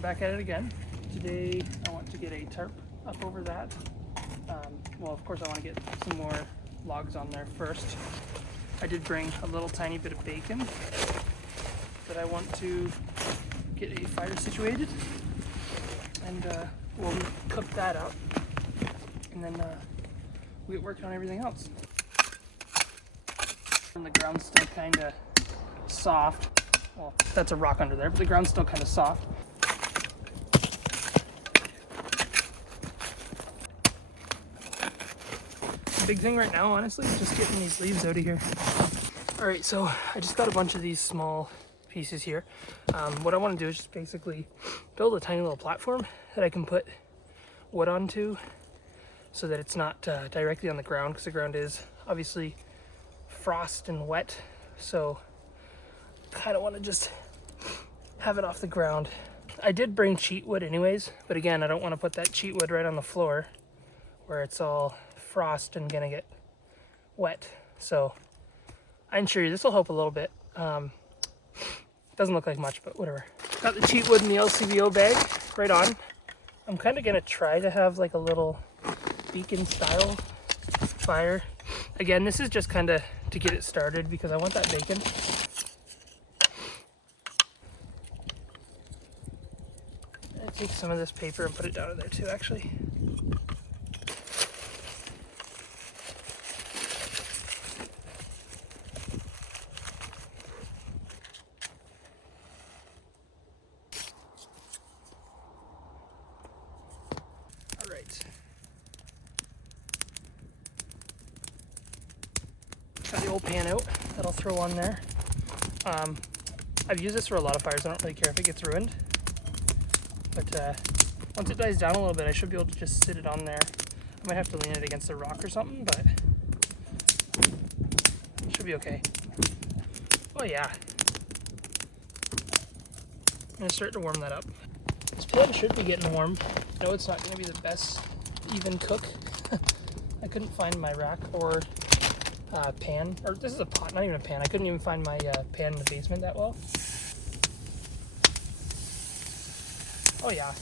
We're back at it again. Today I want to get a tarp up over that. Well, of course I want to get some more logs on there first. I did bring a little tiny bit of bacon that I want to get a fire situated, and we'll cook that up, and then we get working on everything else. And the ground's still kind of soft. Well, that's a rock under there, but the ground's still kind of soft. The big thing right now, honestly, is just getting these leaves out of here. Alright, so I just got a bunch of these small pieces here. What I want to do is just basically build a tiny little platform that I can put wood onto so that it's not directly on the ground, because the ground is obviously frost and wet. So kind of want to just have it off the ground. I did bring cheat wood anyways, but again, I don't want to put that cheat wood right on the floor where it's all frost and gonna get wet. So I'm sure this will help a little bit. Doesn't look like much, but whatever. Got the cheat wood in the LCBO bag right on. I'm kind of gonna try to have like a little beacon style fire. Again, this is just kind of to get it started because I want that bacon. I take some of this paper and put it down in there too, actually. All right. Got the old pan out that I'll throw on there. I've used this for a lot of fires. I don't really care if it gets ruined. But once it dies down a little bit, I should be able to just sit it on there. I might have to lean it against a rock or something, but it should be okay. Oh yeah. I'm gonna start to warm that up. This pan should be getting warm. I know it's not gonna be the best even cook. I couldn't find my rack or pan, or this is a pot, not even a pan. I couldn't even find my pan in the basement that well. Oh yeah.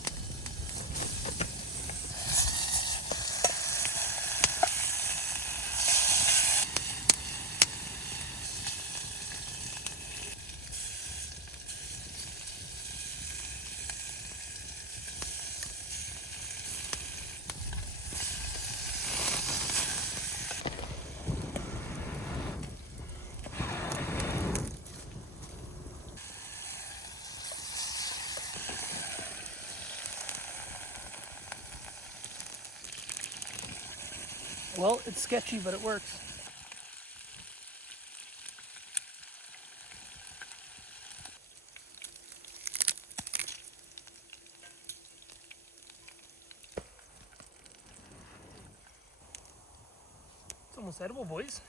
Well, it's sketchy, but it works. It's almost edible, boys.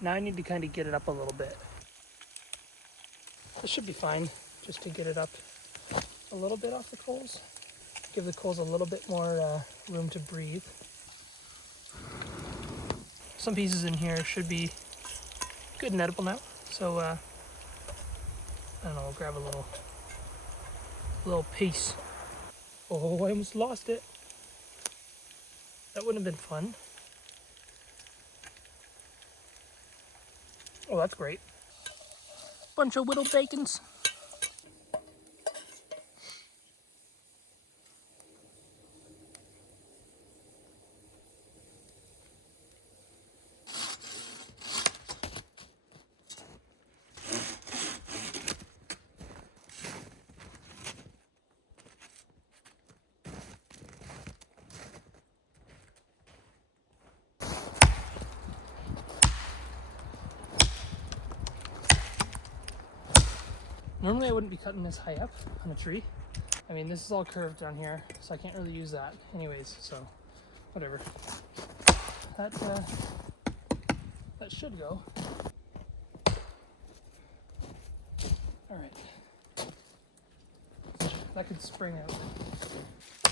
Now I need to kind of get it up a little bit. This should be fine, just to get it up a little bit off the coals. Give the coals a little bit more room to breathe. Some pieces in here should be good and edible now. So I don't know, I'll grab a little piece. Oh, I almost lost it. That wouldn't have been fun. Oh, that's great. Bunch of whittled bacons. Normally I wouldn't be cutting this high up on a tree. I mean, this is all curved down here, so I can't really use that anyways, so whatever. That should go. All right. That could spring out.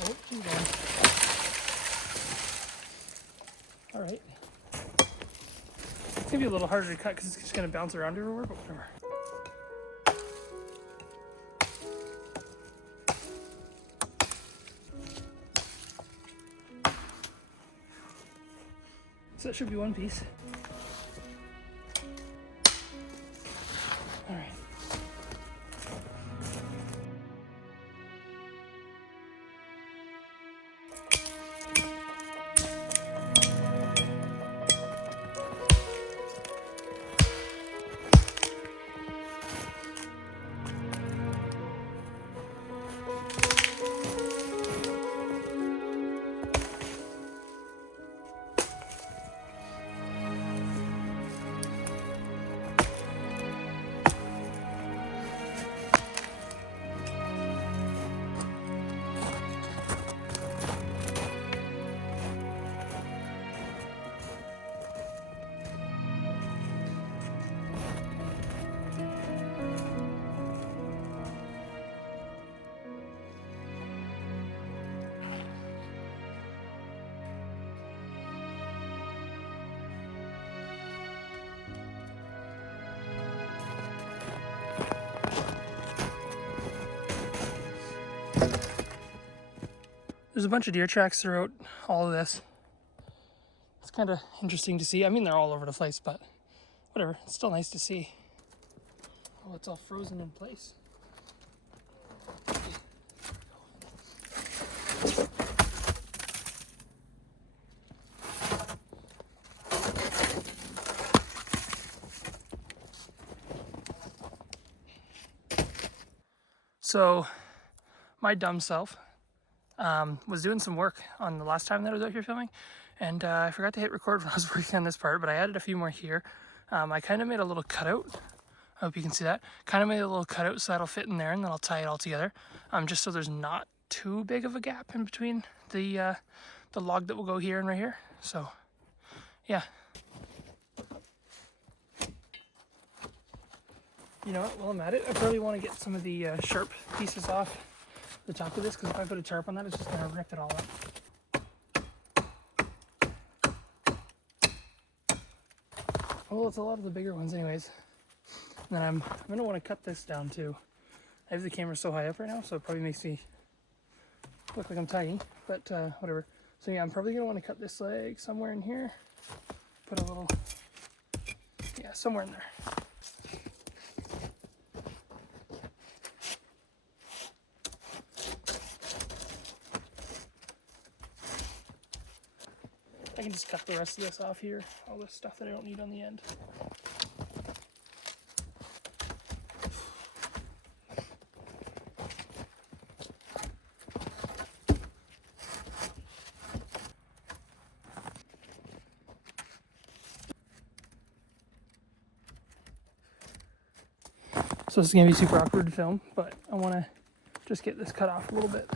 Oh, geez, all right. It's gonna be a little harder to cut because it's just gonna bounce around everywhere, but whatever. So that should be one piece. All right. There's a bunch of deer tracks throughout all of this. It's kind of interesting to see. I mean, they're all over the place, but whatever. It's still nice to see. Oh, it's all frozen in place. So, my dumb self was doing some work on the last time that I was out here filming, and I forgot to hit record when I was working on this part, but I added a few more here. I kind of made a little cutout. I hope you can see that. Kind of made a little cutout so that'll fit in there, and then I'll tie it all together, just so there's not too big of a gap in between the log that will go here and right here. So, yeah. You know what, while I'm at it, I probably want to get some of the sharp pieces off the top of this, because if I put a tarp on that, it's just going to rip it all up. Well, it's a lot of the bigger ones anyways. And then I'm going to want to cut this down too. I have the camera so high up right now, so it probably makes me look like I'm tiny, but whatever. So yeah, I'm probably going to want to cut this leg somewhere in here. Put a little, yeah, somewhere in there. I can just cut the rest of this off here, all this stuff that I don't need on the end. So this is going to be super awkward to film, but I want to just get this cut off a little bit.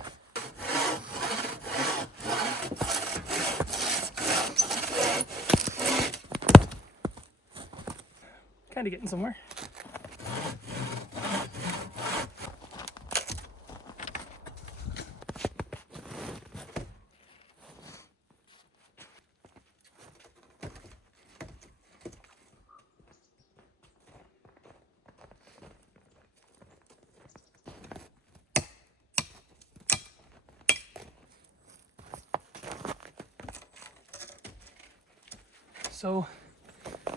Kind of getting somewhere. So,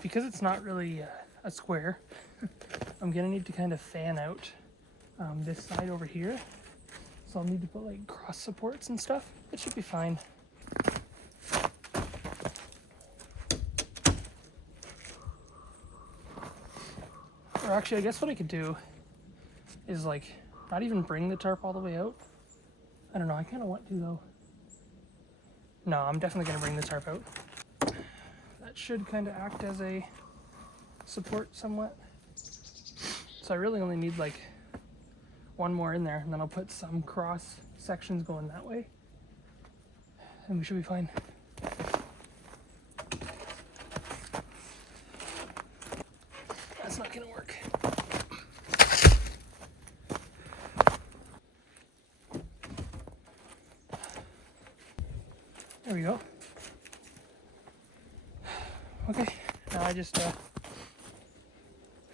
because it's not really a square, I'm gonna need to kind of fan out this side over here. So I'll need to put like cross supports and stuff. It should be fine. Or actually, I guess what I could do is like not even bring the tarp all the way out. I don't know, I kind of want to though. No, I'm definitely gonna bring the tarp out. That should kind of act as a support somewhat. So I really only need like one more in there, and then I'll put some cross sections going that way, and we should be fine. That's not gonna work. There we go. Okay, now I just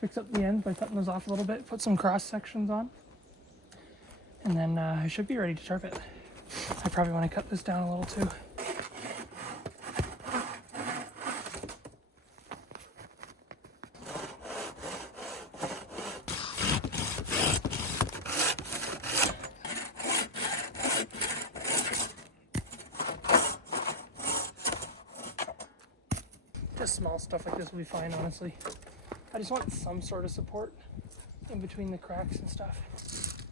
fix up the end by cutting those off a little bit, put some cross sections on, and then I should be ready to tarp it. I probably want to cut this down a little too. Just small stuff like this will be fine, honestly. I just want some sort of support in between the cracks and stuff.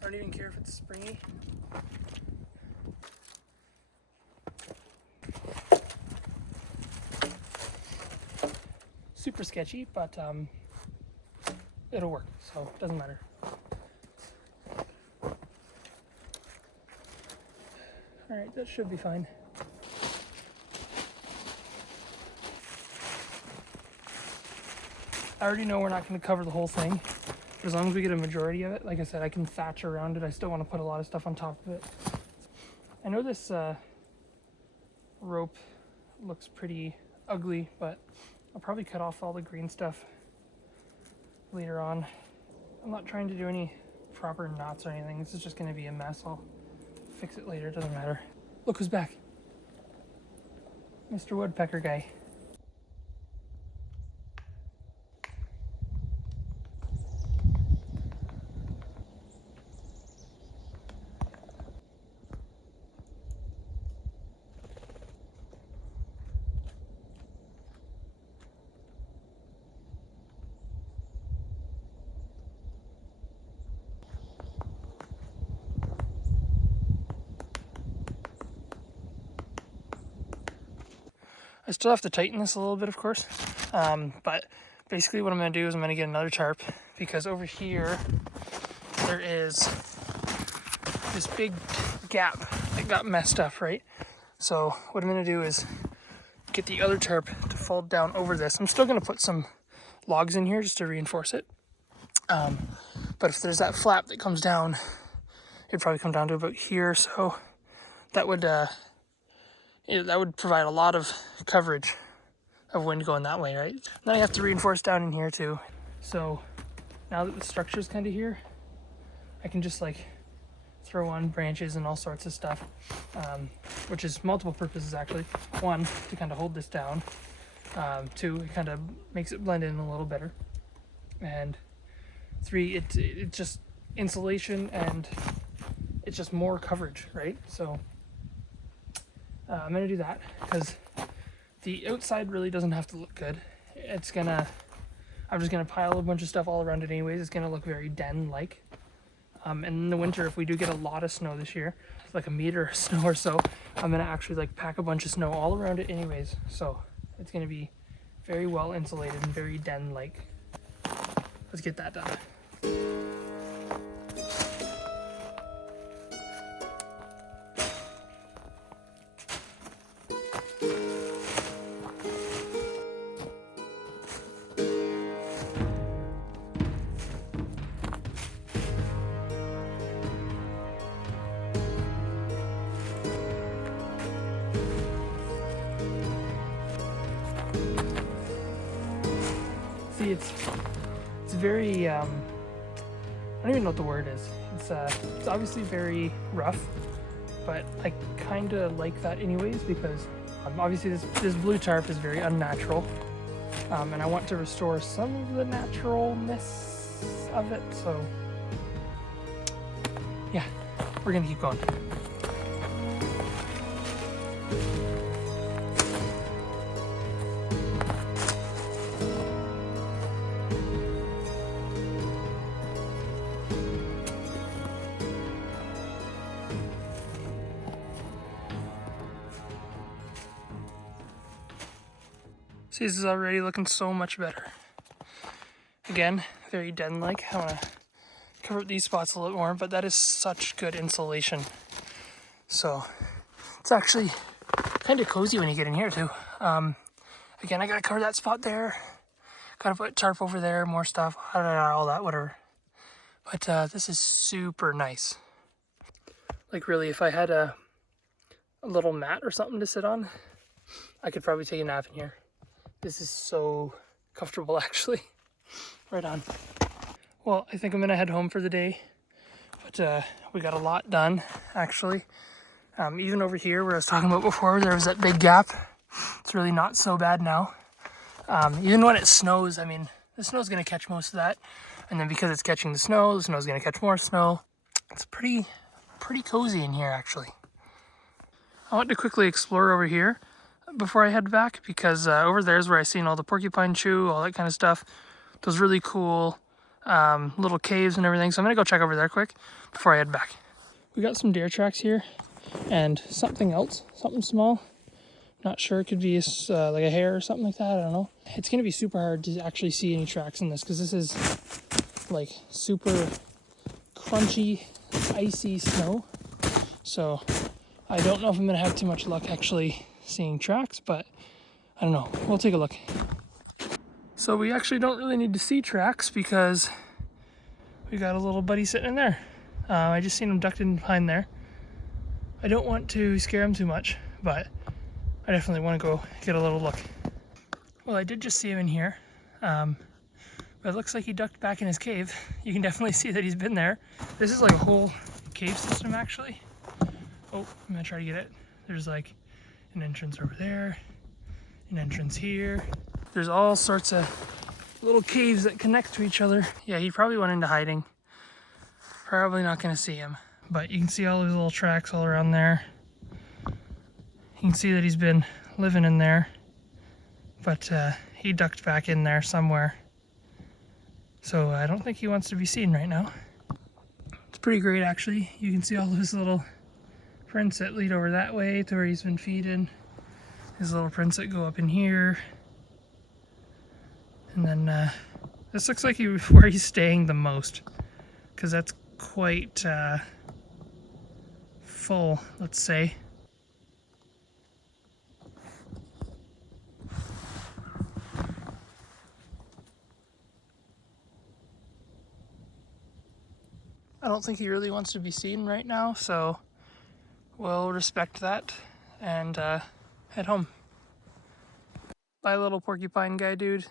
I don't even care if it's springy. Super sketchy, but it'll work, so it doesn't matter. Alright, that should be fine. I already know we're not going to cover the whole thing, but as long as we get a majority of it, like I said, I can thatch around it. I still want to put a lot of stuff on top of it. I know this rope looks pretty ugly, but I'll probably cut off all the green stuff later on. I'm not trying to do any proper knots or anything. This is just going to be a mess. I'll fix it later, it doesn't matter. Look who's back. Mr. Woodpecker guy. I still have to tighten this a little bit, of course, but basically what I'm going to do is I'm going to get another tarp, because over here there is this big gap that got messed up, right? So what I'm going to do is get the other tarp to fold down over this. I'm still going to put some logs in here just to reinforce it, but if there's that flap that comes down, it'd probably come down to about here, so that would provide a lot of coverage of wind going that way, right? Then I have to reinforce down in here too. So now that the structure's kind of here, I can just like throw on branches and all sorts of stuff, which is multiple purposes actually. One, to kind of hold this down. Two, it kind of makes it blend in a little better. And three, it just insulation and it's just more coverage, right? So I'm going to do that because the outside really doesn't have to look good. I'm just going to pile a bunch of stuff all around it anyways. It's going to look very den-like. And in the winter, if we do get a lot of snow this year, like a meter of snow or so, I'm going to actually like pack a bunch of snow all around it anyways. So it's going to be very well insulated and very den-like. Let's get that done. See, it's very, I don't even know what the word is. It's obviously very rough, but I kind of like that anyways, because obviously this blue tarp is very unnatural, and I want to restore some of the naturalness of it, so yeah, we're gonna keep going. See, this is already looking so much better. Again, very den-like. I want to cover up these spots a little more, but that is such good insulation. So it's actually kind of cozy when you get in here too. Again, I gotta cover that spot there. Gotta put tarp over there, more stuff, all that, whatever. But this is super nice. Like really, if I had a little mat or something to sit on, I could probably take a nap in here. This is so comfortable, actually. Right on. Well, I think I'm gonna head home for the day, but we got a lot done, actually. Even over here where I was talking about before, there was that big gap. It's really not so bad now. Even when it snows, I mean, the snow's gonna catch most of that, and then because it's catching the snow's gonna catch more snow. It's pretty cozy in here, actually. I want to quickly explore over here. before I head back, because over there is where I seen all the porcupine chew, all that kind of stuff. Those really cool little caves and everything. So I'm gonna go check over there quick before I head back. We got some deer tracks here and something else, something small. Not sure, it could be like a hare or something like that, I don't know. It's gonna be super hard to actually see any tracks in this because this is like super crunchy, icy snow. So I don't know if I'm gonna have too much luck actually seeing tracks, but I don't know, we'll take a look. So we actually don't really need to see tracks because we got a little buddy sitting in there. I just seen him ducked in behind there. I don't want to scare him too much, but I definitely want to go get a little look. Well, I did just see him in here, but it looks like he ducked back in his cave. You can definitely see that he's been there. This is like a whole cave system actually. Oh, I'm gonna try to get it. There's like an entrance over there, an entrance here. There's all sorts of little caves that connect to each other. Yeah, he probably went into hiding. Probably not gonna see him, but you can see all these little tracks all around there. You can see that he's been living in there, but he ducked back in there somewhere. So I don't think he wants to be seen right now. It's pretty great actually. You can see all those little prints that lead over that way to where he's been feeding. His little prints that go up in here. And then this looks like where he's staying the most, because that's quite full, let's say. I don't think he really wants to be seen right now, so we'll respect that and head home. Bye, little porcupine guy dude.